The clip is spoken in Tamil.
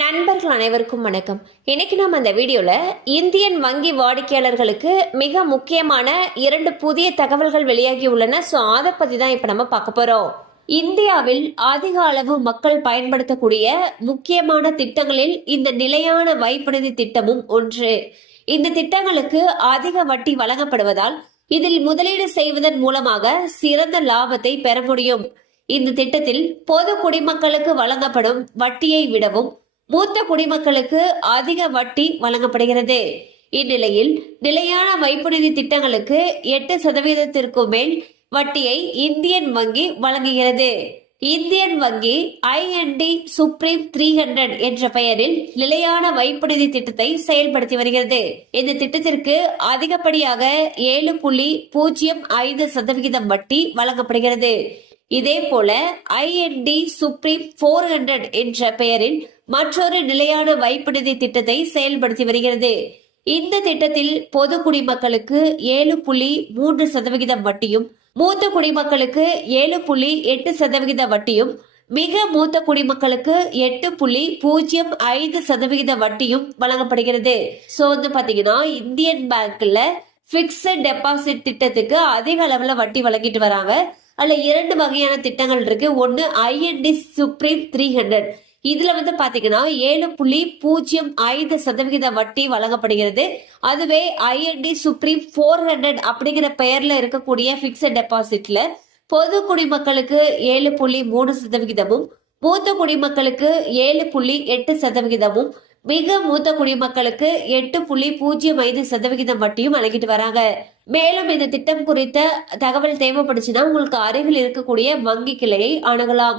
நண்பர்கள் அனைவருக்கும் வணக்கம். இன்னைக்கு நம்ம அந்த வீடியோல இந்தியன் வங்கி வாடிக்கையாளர்களுக்கு மிக முக்கியமான 2 புதிய தகவல்கள் வெளியாகி உள்ளன. அதை பத்தி தான் இப்ப நம்ம பார்க்க போறோம். இந்தியாவில் அதிக அளவு மக்கள் பயன்படுத்தக்கூடிய முக்கியமான திட்டங்களில் இந்த நிலையான வைப்பு நிதி திட்டமும் ஒன்று. இந்த திட்டங்களுக்கு அதிக வட்டி வழங்கப்படுவதால் இதில் முதலீடு செய்வதன் மூலமாக சிறந்த லாபத்தை பெற முடியும். இந்த திட்டத்தில் பொது குடிமக்களுக்கு வழங்கப்படும் வட்டியை விடவும் மூத்த குடிமக்களுக்கு அதிக வட்டி வழங்கப்படுகிறது. இந்நிலையில் நிலையான வைப்பு நிதி திட்டங்களுக்கு 8% மேல் வட்டியை இந்தியன் வங்கி வழங்குகிறது. இந்தியன் வங்கி IND சுப்ரீம் 300 என்ற பெயரில் நிலையான வைப்பு நிதி திட்டத்தை செயல்படுத்தி வருகிறது. இந்த திட்டத்திற்கு அதிகப்படியாக 7.05% வட்டி வழங்கப்படுகிறது. இதே போல IND சுப்ரீம் 400 என்ற பெயரில் மற்றொரு நிலையான வைப்பு நிதி திட்டத்தை செயல்படுத்தி வருகிறது. இந்த திட்டத்தில் பொது குடிமக்களுக்கு 7.3% வட்டியும், மூத்த குடிமக்களுக்கு 7.8% வட்டியும், மிக மூத்த குடிமக்களுக்கு 8.05% வட்டியும் வழங்கப்படுகிறது. பாத்தீங்கன்னா இந்தியன் பேங்க்ல பிக்ஸட் டெபாசிட் திட்டத்துக்கு அதிக அளவுல வட்டி வழங்கிட்டு வராங்க. அதுல 2 வகையான திட்டங்கள் இருக்கு. ஒன்னு IND சுப்ரீம் 300. இதுல பாத்தீங்கன்னா 7.05% வட்டி வழங்கப்படுகிறது. அதுவே IND சுப்ரீம் 400 அப்படிங்கிற பெயர்ல இருக்கக்கூடிய பிக்ஸட் டெபாசிட்ல பொது குடிமக்களுக்கு 7.3%, மூத்த குடிமக்களுக்கு 7.8%, மிக மூத்த குடிமக்களுக்கு 8.05% வட்டியும் வழங்கிட்டு வராங்க. மேலும் இந்த திட்டம் குறித்த தகவல் தேவைப்படுச்சுன்னா உங்களுக்கு அருகில் இருக்கக்கூடிய வங்கி கிளையை அணுகலாம்.